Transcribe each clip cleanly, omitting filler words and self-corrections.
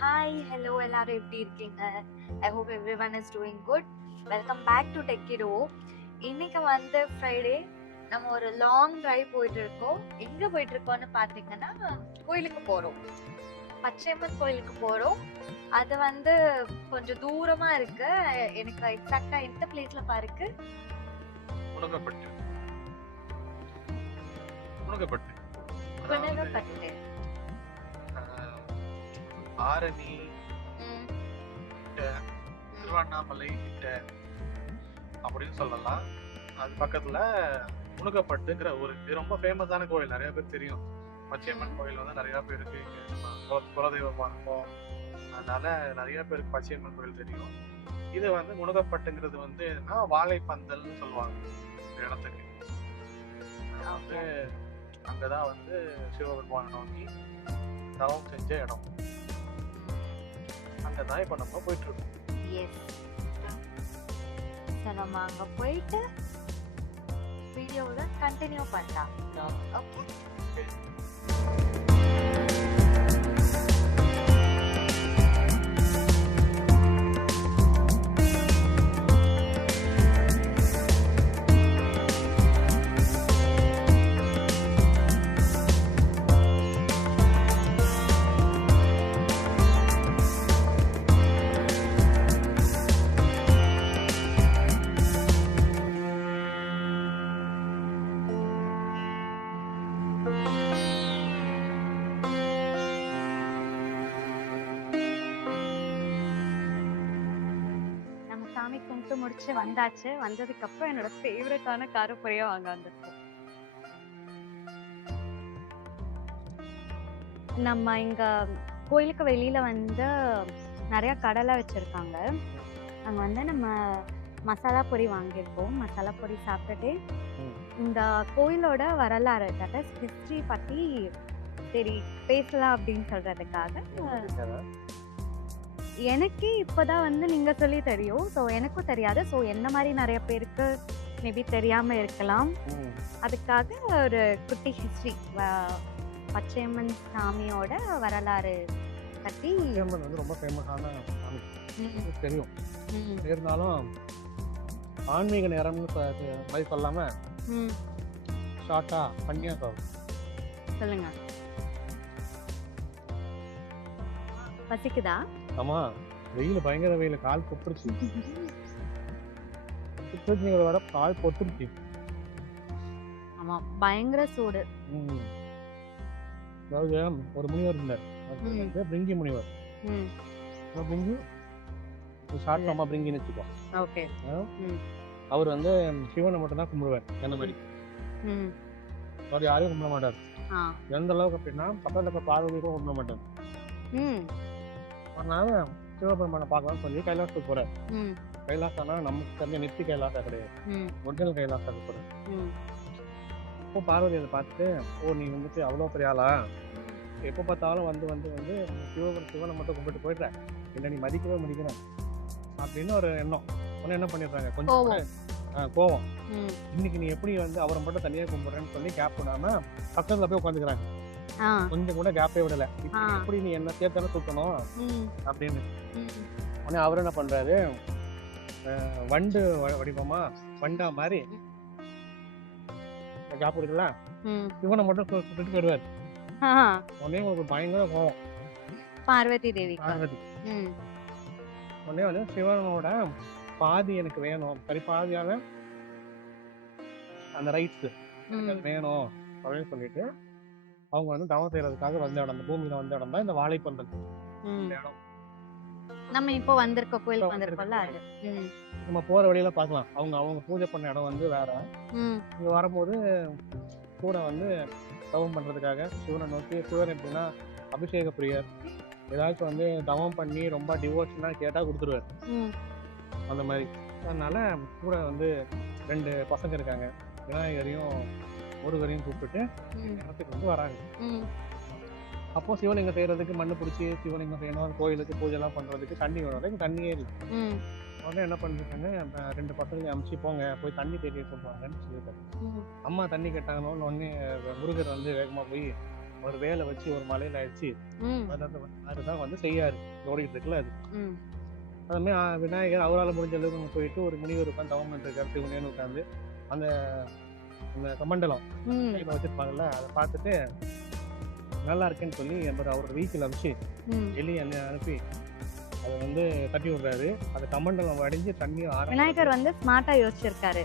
Hi hello எல்லாரும் எப்படி இருக்கீங்க? I hope everyone is doing good. Welcome back to Techido. இன்னைக்கு வந்து ஃப்ரைடே. நம்ம ஒரு லாங் டிரைவ் போயிட்டு இருக்கோம். எங்க போயிட்டு இருக்கோம்னு பார்த்தீங்கன்னா கோயிலுக்கு போறோம். பச்சையம்மன் கோயிலுக்கு போறோம். அது வந்து கொஞ்சம் தூரமா இருக்கு. எனக்கு எக்ஸாக்டா எந்த பிளேஸ்ல பாருக்கு? உணகப்பட்டு உணகப்பட்டு அதாவது புனகப்பட்டு. ஆஹ், ஆரணி ம், கிட்ட, திருவண்ணாமலை கிட்ட அப்படின்னு சொல்லலாம். அது பக்கத்துல உணகப்பட்டுங்கிற ஊர். இது ரொம்ப ஃபேமஸான கோயில், நிறைய பேர் தெரியும். பச்சையம்மன் கோயில் வந்து நிறைய பேருக்கு இங்க நம்ம குலதெய்வமா இருக்கும். அதனால நிறைய பேருக்கு பச்சையம்மன் கோயில் தெரியும். இது வந்து முனகப்பட்டுங்கிறது வந்து வாழைப்பந்தல்னு சொல்லுவாங்க இந்த இடத்துக்கு. வந்து அங்கதான் வந்து சிவபெருமானை நோக்கி தவம் செஞ்ச இடம். அங்கதான் இப்ப நம்ம போயிட்டு இருக்கோம். எஸ். ஸோ நம்ம அங்க போயிட்டு வீடியோவை கண்டினியூ பண்ணலாம். ஓகே. Okay. நம்ம சாமி கும்பிட்டு முடிச்சு வந்தாச்சு. வந்ததுக்கு அப்புறம் என்னோட ஃபேவரட்டான காரப்பொரியா வாங்க வந்திருக்கோம். நம்ம இங்க கோயிலுக்கு வெளியில வந்து நிறைய கடலை வச்சிருக்காங்க. அங்க வந்து நம்ம மசாலா பொரி வாங்கியிருக்கோம். மசாலா பொரி சாப்பிட்டுட்டு இந்த கோயிலோட வரலாறு ஹிஸ்டரி பத்தி சரி பேசலாம் அப்படின்னு சொல்றதுக்காக எனக்கே இப்போதான் வந்து நீங்க சொல்லி தெரியும். ஸோ எனக்கும் தெரியாது. ஸோ என்ன மாதிரி நிறைய பேருக்கு மேபி தெரியாம இருக்கலாம். அதுக்காக ஒரு குட்டி ஹிஸ்ட்ரி, பச்சையம்மன் சாமியோட வரலாறு பத்தி. பச்சையம்மன் வந்து ரொம்ப ஃபேமஸான சாமி, தெரியும். இருந்தாலும் ஆன்மீக நேரம்னு மாதிரி சொல்லாம ஷார்ட்டா பண்ணியா சொல்லுங்க. பசிக்குதா? ஆமா, வெயில் பயங்கர வெயில், கால் பொத்துருச்சு. பொத்துருச்சுங்கிறத விட கால் பொத்துருச்சு. ஆமா, பயங்கர சூடு. அதாவது ஒரு முனிவர் இருந்தார், பிரிங்கி முனிவர். பிரிங்கி ஷார்ட் ஃபார்மா பிரிங்கின்னு வச்சுக்கோ. ஓகே. அவர் வந்து சிவனை மட்டும் தான் கும்பிடுவார். என்ன மாதிரி அவர் யாரையும் கும்பிட மாட்டார். எந்த அளவுக்கு அப்படின்னா பக்கத்துல இருக்க பார்வதியும் கும்பிட மாட்டார். அதனால சிவபெருமானை பார்க்கலாம்னு சொல்லி கைலாசத்துக்கு போறார். கைலாசம்னா நமக்கு தெரிஞ்ச நெத்தி கைலாசம் கிடையாது, ஒரிஜினல் கைலாசத்துக்கு போறாரு. இப்போ பார்வதி அதை பார்த்துட்டு, ஓ நீ வந்துட்டு அவ்வளோ பெரிய ஆளா, எப்போ பார்த்தாலும் வந்து வந்து வந்து சிவனை மட்டும் கும்பிட்டு போயிடுற, இல்லை நீ மதிக்கவே முடிக்கிறேன் அப்படின்னு ஒரு எண்ணம். உடனே என்ன பண்ணிடுறாங்க, கொஞ்சம் கோவம். இன்னைக்கு நீ எப்படி வந்து அவரை மட்டும் தனியாக கும்பிடுறேன்னு சொல்லி கேப் விடாம பக்கத்துல போய் உட்காந்துக்கிறாங்க. கொஞ்சம் கூட கேப்பே விடல. எப்படி நீ என்ன சேர்த்தானே தூக்கணும் அப்படின்னு. உடனே அவர் என்ன பண்றாரு, வண்டு வடிவமா வண்டா மாதிரி கேப் இருக்குல்ல, இவனை மட்டும் சுட்டுட்டு போயிடுவாரு. உடனே உங்களுக்கு பயங்கர கோவம் பார்வதி தேவி. உடனே வந்து சிவனோட பாதி எனக்கு வேணும், சரி பாதியான அந்த ரைட்ஸ் வேணும் அப்படின்னு சொல்லிட்டு அவங்க வந்து தவம் செய்யறதுக்காக வந்த இடம், அந்த பூமியில வந்த இடம் தான் இந்த வாழைப்பந்தல் இடம். நம்ம இப்போ வந்திருக்க கோயிலுக்கு வந்திருக்கோம்ல அது. நம்ம போற வழியில பார்க்கலாம், அவங்க பூஜை பண்ண இடம் வந்து வேற. இங்க வரும்போது கூட வந்து தவம் பண்றதுக்காக சிவனை நோக்கி, சிவன் எப்படின்னா அபிஷேக பிரியர், ஏதாச்சும் வந்து தவம் பண்ணி ரொம்ப டிவோஷனா கேட்டா கொடுத்துருவாரு அந்த மாதிரி. அதனால கூட வந்து 2 பசங்க இருக்காங்க, விநாயகரையும் முருகரையும் கூப்பிட்டுட்டு இடத்துக்கு வந்து வராங்க. அப்போ சிவலிங்கம் செய்யறதுக்கு மண்ணு பிடிச்சி சிவலிங்கம் செய்யணும், கோயிலுக்கு பூஜை எல்லாம் பண்றதுக்கு தண்ணி வேணும். தண்ணியே இல்லை. உடனே என்ன பண்ணிருக்காங்க, 2 பசங்க அமுச்சு போங்க போய் தண்ணி தேடி சொல்றாங்கன்னு சொல்லிட்டாரு. அம்மா தண்ணி கேட்டாங்கன்னு உடனே முருகர் வந்து வேகமா போய் ஒரு வேலை வச்சு ஒரு மலையில அடிச்சு அதுதான் வந்து செய்யாரு ஓடிட்டு இருக்குல்ல அது. அதுமாதிரி விநாயகர் அவரால் முடிஞ்ச அளவுக்கு நம்ம போயிட்டு ஒரு முனிவர் உட்காந்து தவம் பண்ணிருக்காரு சிவனேன்னு உட்காந்து அந்த அந்த கமண்டலம் கையில வச்சிருப்பாங்கல்ல அதை பார்த்துட்டு நல்லா இருக்குன்னு சொல்லி அவரோட வீட்டில் அனுப்பிச்சு எலி அனுப்பி அதை வந்து தட்டி விடுறாரு. அந்த கமண்டலம் அடைஞ்சு தண்ணி விநாயகர் வந்து ஸ்மார்ட்டா யோசிச்சிருக்காரு.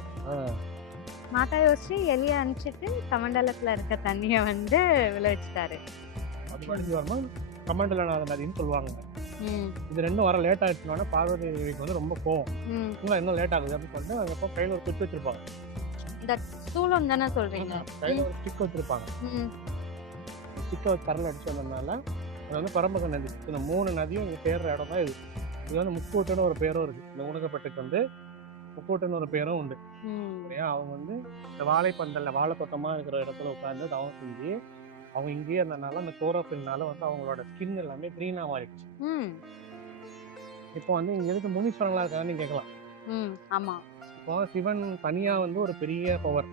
ஸ்மார்ட்டா யோசிச்சு எலிய அனுப்பிச்சிட்டு கமண்டலத்துல இருக்க தண்ணிய வந்து விளைவிச்சிட்டாரு. அது வடிஞ்சு வரணும் கமண்டலநாத நதின்னு சொல்லுவாங்க. இது ரெண்டும் வர லேட் ஆயிடுச்சுன்னா பார்வதி தேவிக்கு வந்து ரொம்ப கோவம். இன்னும் லேட் ஆகுது அப்படின்னு சொல்லிட்டு அதுக்கப்புறம் கையில ஒரு குத்து வச்சிருப்பாங்க. இந்த சூலம் தானே சொல்றீங்க? கையில ஒரு ஸ்டிக் வச்சிருப்பாங்க. ஸ்டிக்கை வச்சு கரல் அடிச்சு வந்ததுனால அது வந்து பரம்பக நதி. இந்த 3 நதியும் இங்கே சேர்ற இடம் தான் இது. இது வந்து முக்கூட்டுன்னு ஒரு பேரும் இருக்கு. இந்த உணகப்பட்டுக்கு வந்து முக்கூட்டுன்னு ஒரு பேரும் உண்டு. அவங்க வந்து இந்த வாழைப்பந்தல்ல வாழைத்தோட்டமா இருக்கிற இடத்துல உட்காந்து தவம் செஞ்சு அவங்க இங்கேயே இருந்ததுனால அந்த குளோரோஃபில்னால வந்து அவங்களோட ஸ்கின் எல்லாமே கிரீனா மாறிடுச்சு. இப்போ வந்து இங்க எதுக்கு முனீஸ்வரங்களா இருக்காங்கன்னு கேட்கலாம். ஆமா. இப்போ சிவன் தனியா வந்து ஒரு பெரிய பவர்,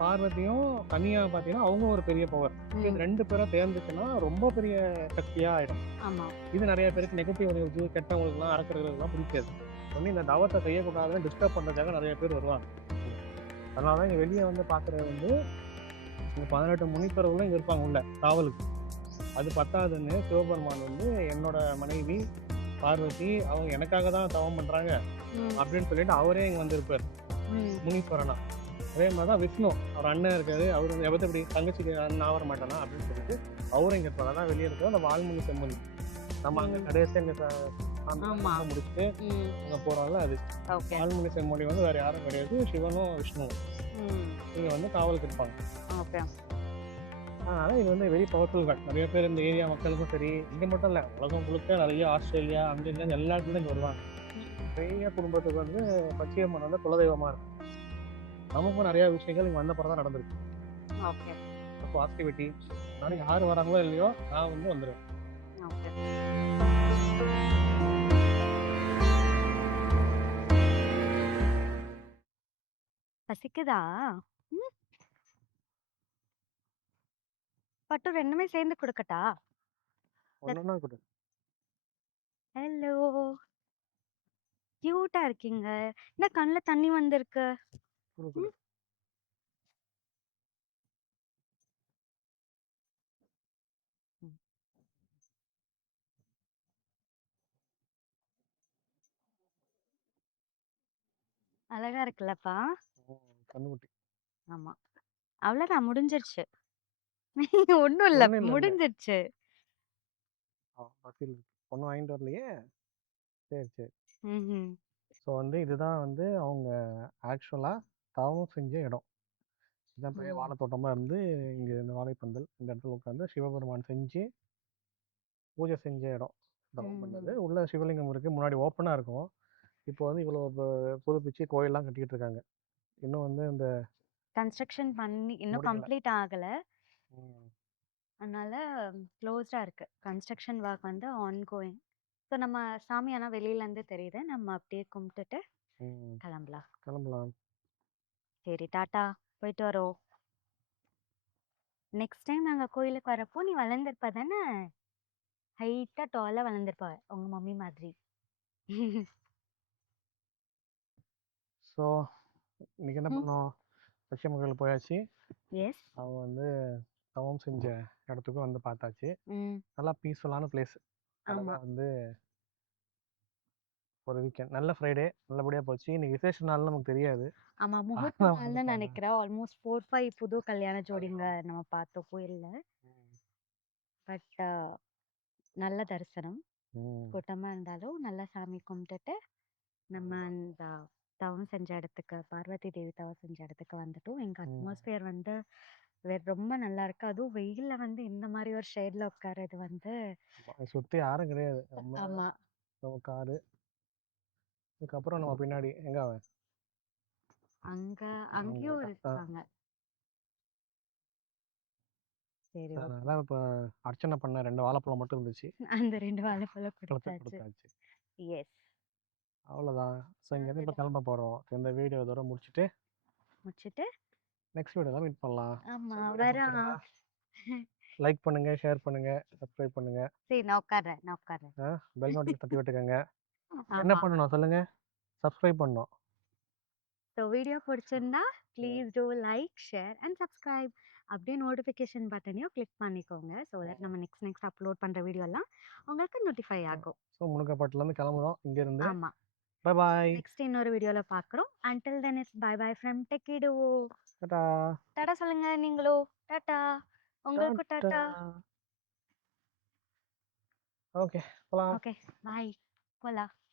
பார்வதியும் தனியா பாத்தீங்கன்னா அவங்க ஒரு பெரிய பவர். இது 2 பேரும் தேர்ந்துச்சுன்னா ரொம்ப பெரிய சக்தியா ஆயிடும். இது நிறைய பேருக்கு நெகட்டிவ் எனர்ஜி கெட்டவங்களுக்கு எல்லாம் அடக்கிறதுலாம் பிடிக்காது. வந்து இந்த தவத்தை செய்யக்கூடாதுன்னு டிஸ்டர்ப் பண்றதுக்காக நிறைய பேர் வருவாங்க. அதனாலதான் இங்க வெளியே வந்து பாக்குறது வந்து 18 முனிப்பறவங்களும் இங்க இருப்பாங்க உள்ள காவலுக்கு. அது பத்தாதுன்னு சிவபெருமான் வந்து என்னோட மனைவி பார்வதி அவங்க எனக்காக தான் தவம் பண்றாங்க அப்படின்னு சொல்லிட்டு அவரே இங்க வந்திருப்பார் முனீஸ்வரனா. அதே மாதிரிதான் விஷ்ணு அவர் அண்ணன் இருக்காரு, அவரு எவ்வளவு இப்படி தங்கச்சிக்கு அண்ணன் ஆவர மாட்டானா அப்படின்னு சொல்லிட்டு அவரும் இங்க இருப்பாங்க. அதான் வெளியே இருக்கிற அந்த வால்மொழி செம்மொழி நம்ம அங்க கடைசியா இங்க முடிச்சுட்டு அங்க போறோம்ல அது வால்மொழி செம்மொழி வந்து வேற யாரும் கிடையாது, சிவனும் விஷ்ணுவும் இங்க வந்து காவலுக்கு இருப்பாங்க. அதனால இது வந்து வெரி பவர்ஃபுல் காட். நிறைய பேர் இந்த ஏரியா மக்களுக்கும் சரி இங்க மட்டும் இல்ல உலகம் முழுக்க நிறைய ஆஸ்திரேலியா அங்க இங்க எல்லா இடத்துலயும் இங்க வருவாங்க. நிறைய குடும்பத்துக்கு வந்து பச்சையம்மன் வந்து குலதெய்வமா இருக்கு. நமக்கும் நிறைய விஷயங்கள் இங்க வந்தப்பறம் தான் நடந்திருக்கு. பாசிட்டிவிட்டி நாளைக்கு யாரு வராங்களோ இல்லையோ நான் வந்து வந்துடுவேன். பசிக்குதா? பட்டு ரெண்டுமே சேர்ந்து கொடுக்கட்டா? ஒண்ணுன்னா கொடு. ஹலோ, கியூட்டா இருக்கீங்க. என்ன கண்ணுல தண்ணி வந்திருக்கு? அழகா இருக்குல்லப்பா. கண்ணுக்குட்டி. ஆமா, அவ்வளவுதான் முடிஞ்சிருச்சு. ஒண்ணும் இல்ல, முடிஞ்சிருச்சு. ஒன்னும் வாங்கிட்டு வரலையே. சரி சரி. ஸோ வந்து இதுதான் வந்து அவங்க ஆக்சுவலா தவம் செஞ்ச இடம். இதான் பெரிய வாழைத்தோட்டமா இருந்து இங்க இந்த வாழைப்பந்தல் இந்த இடத்துல உட்காந்து சிவபெருமான் செஞ்சு பூஜை செஞ்ச இடம். தவம் பண்ணது உள்ள சிவலிங்கம் இருக்கு, முன்னாடி ஓப்பனா இருக்கும். இப்போ வந்து இவ்வளவு புதுப்பிச்சு கோயில்லாம் கட்டிட்டு இருக்காங்க. இன்னும் வந்து இந்த கன்ஸ்ட்ரக்ஷன் பண்ணி இன்னும் கம்ப்ளீட் ஆகல, அதனால க்ளோஸ்டா இருக்கு. கன்ஸ்ட்ரக்ஷன் ஒர்க் வந்து ஆன்கோயிங். ஸோ நம்ம சாமி ஆனா வெளியில இருந்து தெரியுது, நம்ம அப்படியே கும்பிட்டுட்டு கிளம்பலாம். சரி, டாட்டா, போயிட்டு வரோம். நெக்ஸ்ட் டைம் நாங்க கோயிலுக்கு வரப்போ நீ வளர்ந்துருப்ப தானே, ஹைட்டா டாலா வளர்ந்துருப்ப உங்க மம்மி மாதிரி. ஸோ இன்னைக்கு என்ன பண்ணோம்? பச்சைமகள் போயாச்சு. எஸ், அவங்க வந்து தவம் செஞ்ச இடத்துக்கும் வந்து பார்த்தாச்சு. நல்லா பீஸ்ஃபுல்லான பிளேஸ். வந்து ஒரு வீக்கெண்ட் நல்ல ஃப்ரைடே நல்லபடியா போச்சு. இன்னைக்கு விசேஷ நாள் நமக்கு தெரியாது. ஆமா, முகூர்த்த நாள்னு நினைக்கிறேன். ஆல்மோஸ்ட் 4-5 புது கல்யாண ஜோடிங்க நம்ம பார்த்தோம் கோயில்ல. பட் நல்ல தரிசனம், கூட்டமா இருந்தாலும் நல்லா சாமி கும்பிட்டுட்டு நம்ம அந்த தவம் செஞ்ச இடத்துக்கு, பார்வதி தேவி தவம் செஞ்ச இடத்துக்கு வந்துட்டோம். எங்க அட்மாஸ்பியர் வந்து ரொம்ப நல்லா இருக்கு. அதுவும் வெயில்ல வந்து இந்த மாதிரி ஒரு ஷேட்ல உட்கார்றது வந்து சுத்தி யாரும் கிடையாது. ஆமா, நம்ம காரு அதுக்கப்புறம் நம்ம பின்னாடி எங்க அவன் அங்கேயும் இருக்காங்க. சரி, அதனால இப்ப அர்ச்சனை பண்ண 2 வாழைப்பழம் மட்டும் இருந்துச்சு, அந்த 2 வாழைப்பழம் கொடுத்தாச்சு. எஸ், அவ்வளவுதான். ஸோ இங்கேருந்து இப்போ கிளம்ப போறோம். இந்த வீடியோ இதோட முடிச்சுட்டு நெக்ஸ்ட் வீடியோல மீட் பண்ணலாம். ஆமா, வரோம். லைக் பண்ணுங்க, ஷேர் பண்ணுங்க, சப்ஸ்கிரைப் பண்ணுங்க. சரி நான் உட்கார்றேன். பெல் நோட்டிஃபிகேஷன் தட்டி விட்டுக்கோங்க. என்ன ஆமா. பண்ணணும் சொல்லுங்க? சப்ஸ்கிரைப் பண்ணணும். ஸோ வீடியோ பிடிச்சிருந்தா please do like, share and subscribe. அப்படியே நோட்டிஃபிகேஷன் பட்டனையும் கிளிக் பண்ணிக்கோங்க. ஸோ தட் நம்ம நெக்ஸ்ட் அப்லோட் பண்ணுற வீடியோலாம் உங்களுக்கு நோட்டிஃபை ஆகும். ஸோ முனுக்கப்பட்டிலேருந்து கிளம்புறோம் இங்கேருந்து. ஆமாம். Bye bye. நெக்ஸ்ட் இன்னொரு வீடியோவில் பார்க்குறோம். until then it's bye bye from டெக்கிடோ. Tata. Tata சொல்லுங்க நீங்களும். டாடா. உங்களுக்கும் டாடா. ஓகே போலாம். Okay bye. போலாம்.